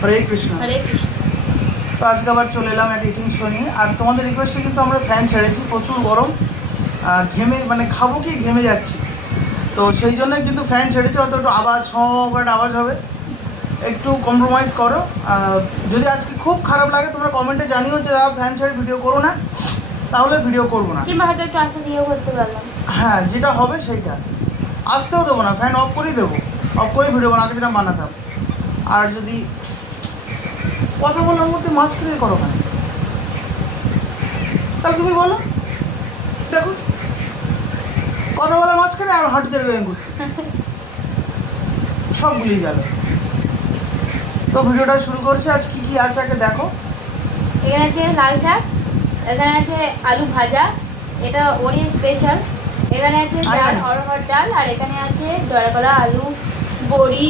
হরে কৃষ্ণ। হরে কৃষ্ণ। তো আজকে আবার চলে এলাম একটা ইটিং শো নিয়ে। আর তোমাদের রিকোয়েস্টে কিন্তু আমরা ফ্যান ছেড়েছি, প্রচুর গরম, ঘেমে মানে খাবো কি ঘেমে যাচ্ছি, তো সেই জন্য কিন্তু ফ্যান ছেড়েছি। হয়তো একটু আওয়াজ একটা আওয়াজ হবে, একটু কম্প্রোমাইজ করো। যদি আজকে খুব খারাপ লাগে তোমরা কমেন্টে জানিও যে ফ্যান ছেড়ে ভিডিও করো না, তাহলে ভিডিও করবো না, কিংবা হয়তো একটু আসতে দিয়েও করতে পারলাম। হ্যাঁ, যেটা হবে সেইটা। আসতেও দেবো না, ফ্যান অফ করেই দেবো, অফ করেই ভিডিও বানাতে যেটা বানাতাম। আর যদি কথা বলার মধ্যে মাঝখানে করো না, তাহলে তুমি বলো, দেখো কথা বলার মাঝখানে আর হাঁটতে সব ভুলিয়ে গেল। তো ভিডিওটা শুরু করছি। আজ কি কি আছে আগে দেখো। এখানে আছে লাল শাক, এখানে আছে আলু ভাজা, এটা ওরি স্পেশাল। এখানে আছে ডাল, অরহর ডাল, আর এখানে আছে জয়কলা আলু, বড়ি,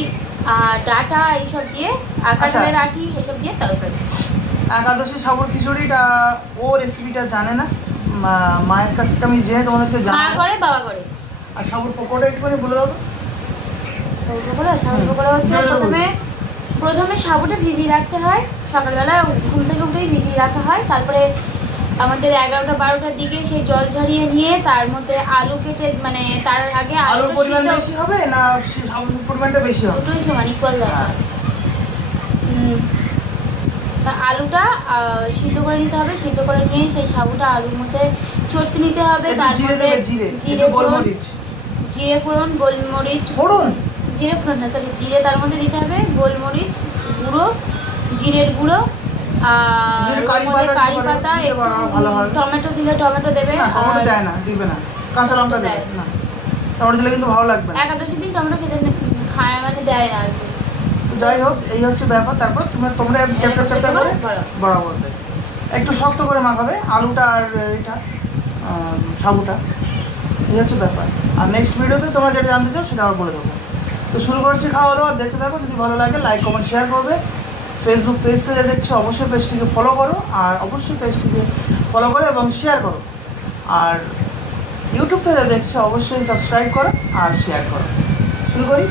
ডাটা এইসব দিয়ে, আর কাঁঠালের আটি এসব দিয়ে তরকারি। একাদশী সাবর খিচুড়িটা ও রেসিপিটা জানে না, মায়ের কাছ থেকে আমি জেনে তোমাদেরকে মা করে বাবা করে। আর সাবর পকোড়া একটুখানি বলে দাও। সাবুর পকোড়া হচ্ছে প্রথমে সাবুটা ভিজিয়ে রাখতে হয়, সকালবেলা ঘুম থেকে উঠেই ভিজিয়ে রাখা হয়। তারপরে আমাদের 11টা-12টার দিকে সেই জল ঝরিয়ে নিয়ে তার মধ্যে আলু কেটে, মানে তার আগে আলুর পরিমাণ বেশি হবে না সাবুর পরিমাণটা বেশি হবে? দুটোই সমান ইকুয়াল দরকার। আলুটা সিদ্ধ করে নিতে হবে, সিদ্ধ করে নিয়ে সেই সাবুটা আলুর মধ্যে চটকে নিতে হবে। তার মধ্যে জিরে ফোড়ন, গোলমরিচ জিরে ফোড়ন না সরি জিরে তার মধ্যে দিতে হবে, গোলমরিচ গুঁড়ো, জিরের গুঁড়ো, আর কারি পাতা, টমেটো দিলে টমেটো দেবে, কাঁচা লঙ্কা দেবে না, টমেটো দিলে কিন্তু ভালো লাগবে না। একাদশী দিন টমেটো খেতে খায় মানে দেয় না আর কি। যাই হোক, এই হচ্ছে ব্যাপার। তারপর তোমরা চ্যাপ্টার করে বরাবর একটু শক্ত করে মাখাবে আলুটা আর এটা সাবুটা, এই হচ্ছে ব্যাপার। আর নেক্সট ভিডিওতে তোমরা যেটা জানতে চাও সেটা আমার বলে দেবো। তো শুরু করছি খাওয়া দাওয়া, দেখতে থাকো। যদি ভালো লাগে লাইক কমেন্ট শেয়ার করবে। ফেসবুক পেজ থেকে দেখছো অবশ্যই পেজটিকে ফলো করো, আর অবশ্যই পেজটিকে ফলো করো এবং শেয়ার করো। আর ইউটিউব থেকে দেখছো অবশ্যই সাবস্ক্রাইব করো আর শেয়ার করো। শুরু করি।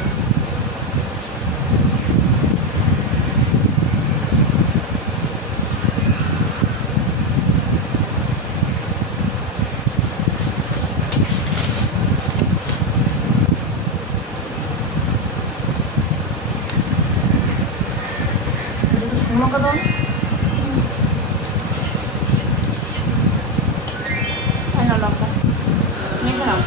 লঙ্কা দাও, লঙ্কা মেখে নাও।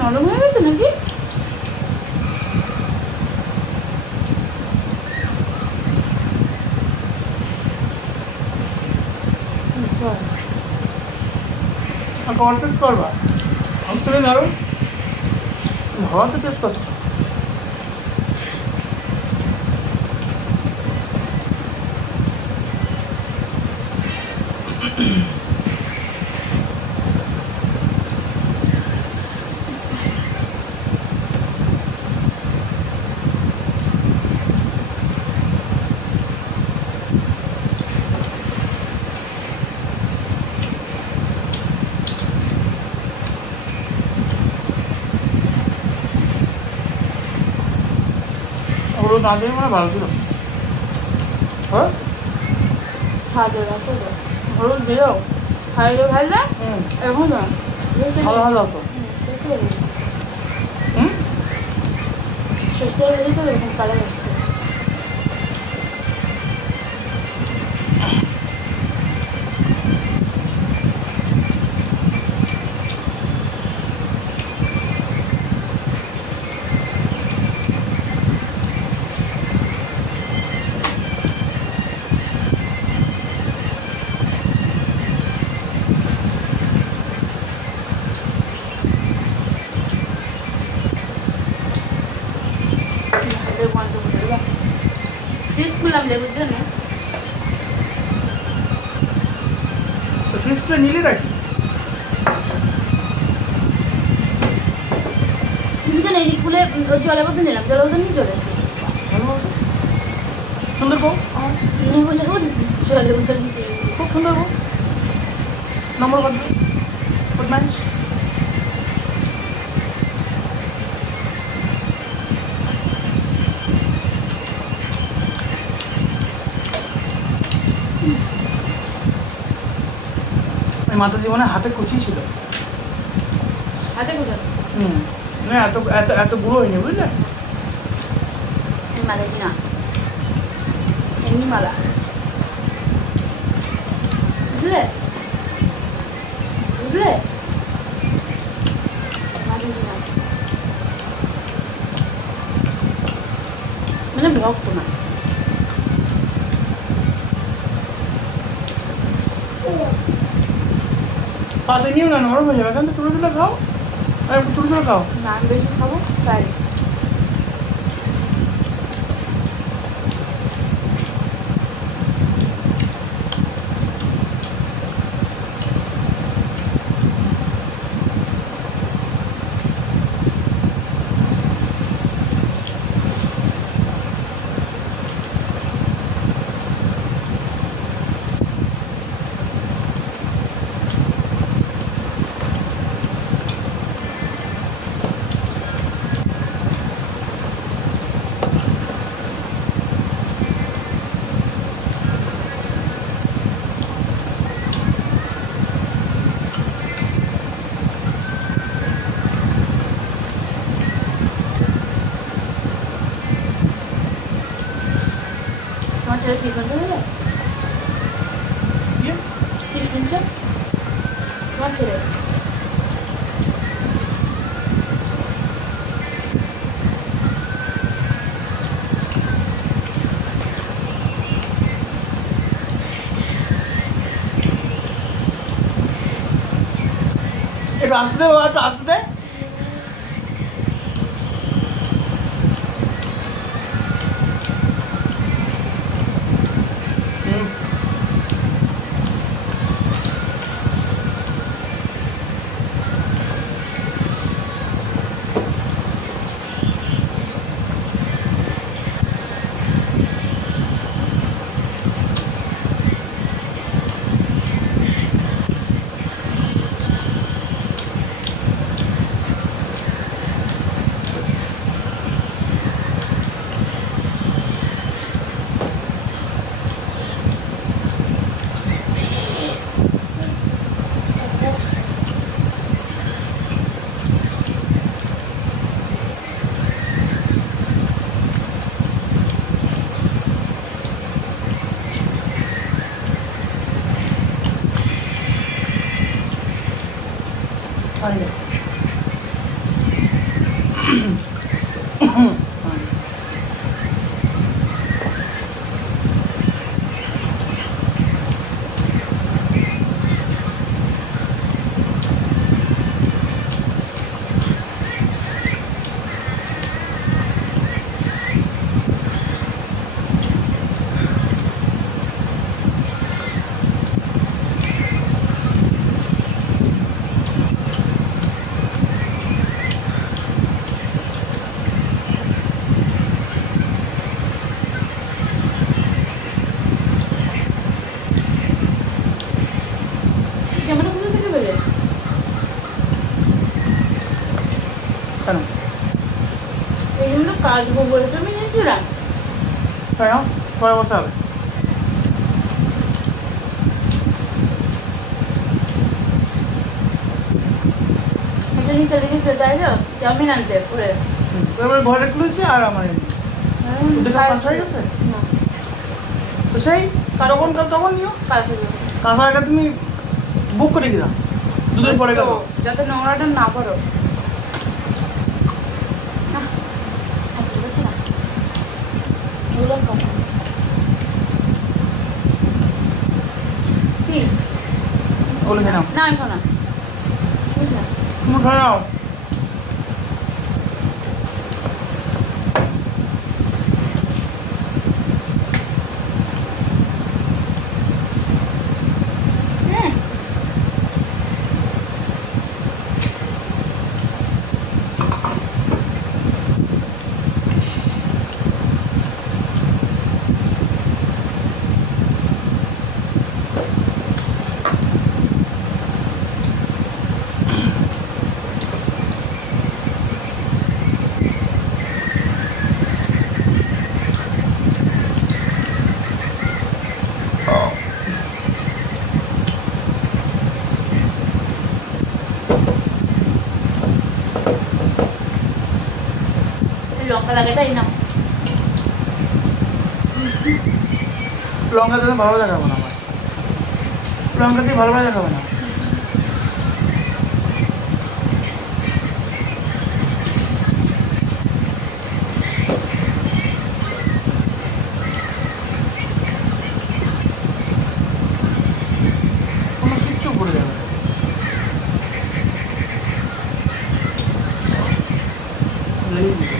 নরম হয়ে গেছে নাকি? টেস্ট করবা তুমি নরম ভালো তো টেস্ট করছো। হলুদ না দিলে মানে ভালো ছিল। হ্যাঁ হলুদ দিও, খাইলে ভালো এখন ভালো ভালো তো শেষ করে দিলে তো এরকম কালার আসছে। লেবুর জন্য ফ্রিজ করে নিলে রাখি এদিক খুলে জলের বোতল নিলাম, জলের বোতল নিয়ে চলে এসেছি। সুন্দর বউ নিয়ে বলে জলের বোতল নিতে খুব সুন্দর বউ নম্বর কত বদমাইশ মাতা জীবনে হাতে কুচি ছিল হাতে কোথায় না এত এত এত বুড়ো হয়নি বুঝলে মালাজি না এমনি মালা বুঝলে বুঝলে মানে ভক্ত না পাতে নিও না নরম হয়ে যাবে কিন্তু তুলে তুলে খাও আর একটু তুলে তুলে খাও না আমি বেশি খাবো তাই তোমার ছেলে চিকেন চলে যায় চিকেন চল তোমার ছেলে একটু আসতে দে বাবা একটু আসতে দে ক্যামেরা কোথা থেকে বেরোয় কেন এই জন্য কাজবো বলে তো আমি নিয়েছিলাম কেন পরে বসতে হবে এটা নিয়ে চলে গেছে তাই তো চাউমিন আনতে পরে তারপরে ঘরে খুলেছে আর আমার হয়ে গেছে তো সেই তখন তখন নিও কাঁচা তুমি বুক করে দিলাম দুদিন পরে গেল যাতে নোংরাটা না করো ঠিক ওগুলো খেয়ে নাও না আমি খাও না তুমি খেয়ে নাও লঙ্কা লাগে তাই না? লঙ্কা দিলে ভালো দেখাবো না আমার, লঙ্কা দিয়ে ভালো দেখাবে না। কোনো কিচ্ছু পড়ে যাবে না। লেগে দিবে।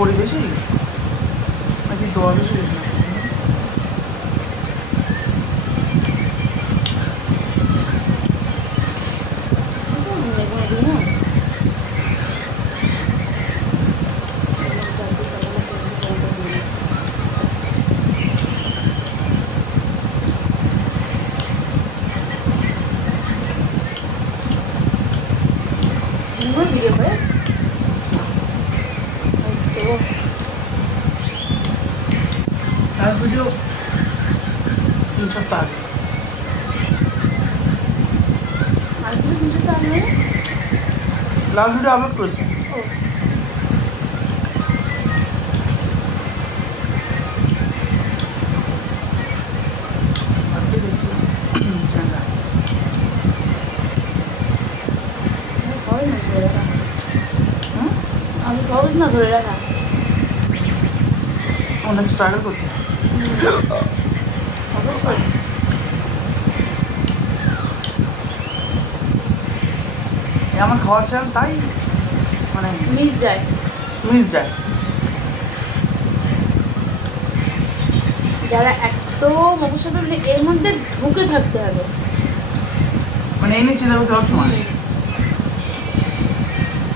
বড়ি বেশি নাকি দোয়া বেশি গেছে? ভিডিও করে লাস্ট ভিডিও 3 সপ্তাহ আগে। লাস্ট ভিডিও আপলোড করেছি। আজকে দেখছি ঠান্ডা। আমি সহজ না ধরে রাখা, অনেক স্ট্রাগল করতে হয়। অবশ্যই। আমার খাওয়া চাল তাই মানে মিস যায়। মিস যায়। যারা এত মকসবে মানে এর মধ্যে ঢুকে থাকতে হবে, মানে এই নিয়ে চিন্তা করতে সব সময়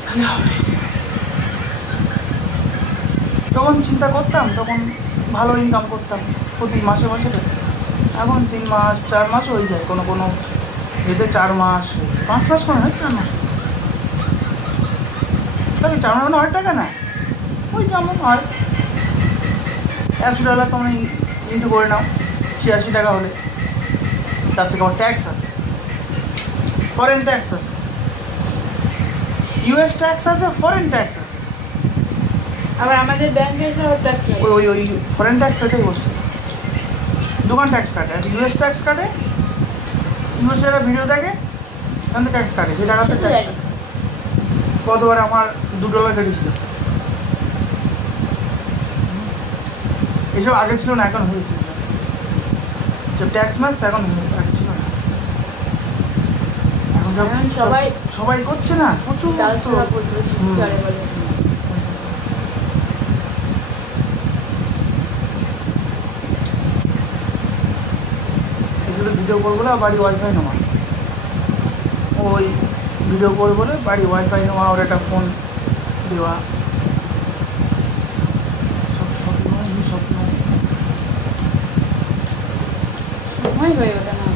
তাহলে হবে। তখন চিন্তা করতাম, তখন ভালো ইনকাম করতাম প্রতি মাসে মাসে। এখন 3 মাস 4 মাস হয়ে যায়, কোনো কোনো এতে 4 মাস 5 মাস কোনো হয় 4 মাস। তাহলে 4 মাস অনেক টাকা না, ওই যেমন হয় $100 তোমরা ইন্টু করে নাও, 86 টাকা হলে। তার থেকে আমার ট্যাক্স আছে, ফরেন ট্যাক্স আছে, US ট্যাক্স আছে, ফরেন ট্যাক্স আছে। আবার আমাদের ব্যাংকে সব ট্যাক্স ওই ওই ওই ফরেন ট্যাক্স সেটাই বলছে, দোকান ট্যাক্স কাটে। আর US ট্যাক্স কাটে, US এর ভিডিও দেখে ওখানে ট্যাক্স কাটে, সেই টাকাতে ট্যাক্স কাটে। কতবার আমার $2 কেটেছিল। এসব আগে ছিল না, এখন হয়েছে। সব ট্যাক্স ম্যাক্স এখন হয়েছে, আগে ছিল না। এখন এখন সবাই সবাই করছে না, প্রচুর। ডাল ছোড়া বলতে হুম। চলে বলে। এগুলো ভিডিও কল বলে বাড়ি ওয়াইফাই নেওয়া, ওই ভিডিও কল বলে বাড়ি ওয়াইফাই নেওয়া, ওর একটা ফোন দেওয়া, সব স্বপ্ন স্বপ্ন। সময় হয়ে ওঠে না।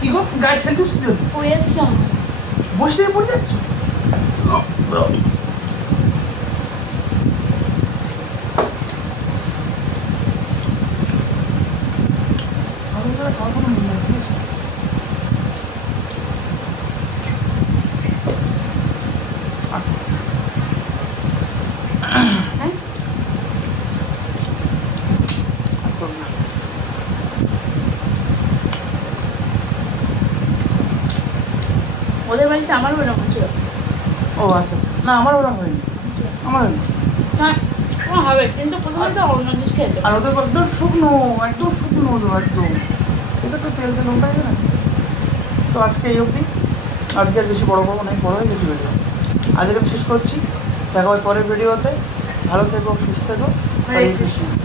কি গো, গায়ে ঠেলছিস কি জন্য? পড়ে যাচ্ছে আমার। বসে পড়ে যাচ্ছ? হ্যাঁ? ওদের বাড়িতে আমারও এরকম ছিল। ও আচ্ছা আচ্ছা, না আমার ওরকম হয়নি, আমার হয়নি। হ্যাঁ, ও হবে কিন্তু প্রথমত অন্য জিনিস খেয়েছে। আর ওদের একদম শুকনো, একদম শুকনো ওদের একদম। এটা তো তেল তেল ওটাই না। তো আজকে এই অবধি, আজকে আর বেশি বড় করবো না, বড় হয়ে গেছি ভিডিও। আজকে আমি শেষ করছি, দেখা হয় পরের ভিডিওতে। ভালো থেকো, সুস্থ থেকো, হরে কৃষ্ণ।